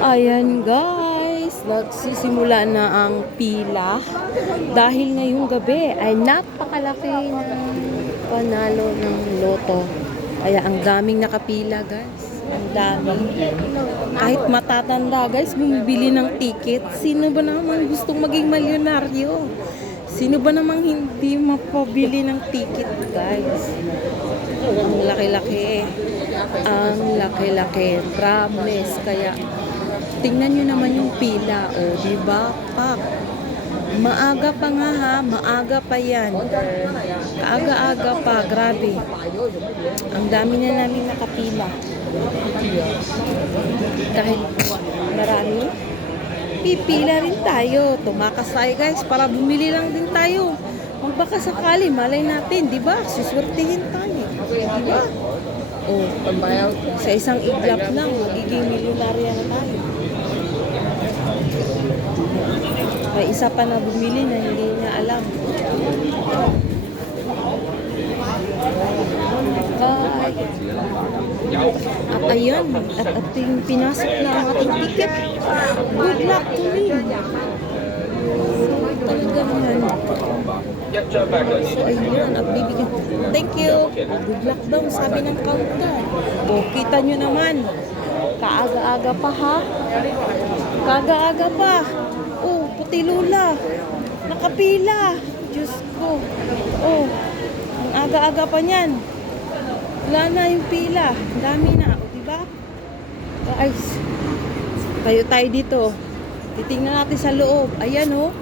Ayan guys, nagsisimula na ang pila dahil ngayong gabi ay napakalaki ng panalo ng loto. Kaya ang daming nakapila guys. Ang dami. Kahit matatanda guys, bumibili ng ticket. Sino ba naman gustong maging milyonaryo? Sino ba namang hindi mapabili ng ticket guys? Ang laki-laki. Ang laki-laki. Promise. Kaya tingnan nyo naman yung pila, o, diba? Pak. Maaga pa nga ha, maaga pa yan. Aga-aga pa, grabe. Ang dami na namin nakapila. Dahil marami, pipila rin tayo. Tumakas tayo guys, para bumili lang din tayo. Kung baka sakali, malay natin, diba? Suswertihin tayo, diba? O, sa isang iglap lang, magiging milyonarya na tayo. May isa pa na bumili na hindi niya alam. At ayun, at ating pinasok na ang ating ticket. Good luck to me. Talaga naman. So ayun, at bibigyan. Thank you. Good luck daw, sabi ng counter. O, kita nyo naman. Kaaga-aga pa ha. Kaaga-aga pa. Oh, puti lula. Nakapila. Diyos ko. Oh, ang aga-aga pa niyan. Wala na yung pila. Ang dami na. O, diba? Guys, tayo dito. Titingnan natin sa loob. Ayan, oh.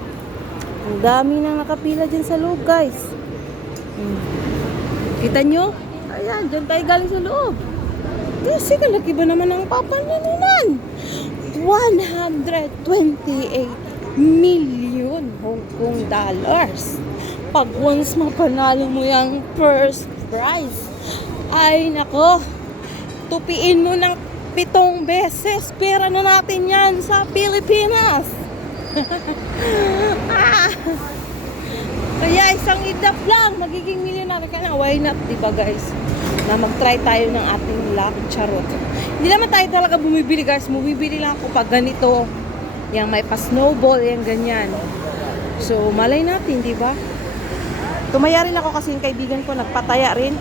Ang dami na nakapila dyan sa loob, guys. Kita nyo? Ayan, dyan tayo galing sa loob. Kasi kalaki ba naman ang papanyanunan? 128 million Hong Kong dollars. Pag once mapanalo mo yung first prize, ay nako, tupiin mo ng 7 beses. Pera na natin yan sa Pilipinas. Kaya isang idap lang, magiging milyonaryo ka na. Why not, diba guys? Na mag-try tayo ng ating luck, charot. Hindi naman tayo talaga bumibili guys. Bumibili lang ako pag ganito. Yang may pa-snowball, yung ganyan. So, malay natin, diba? Tumaya rin ako kasi yung kaibigan ko nagpataya rin.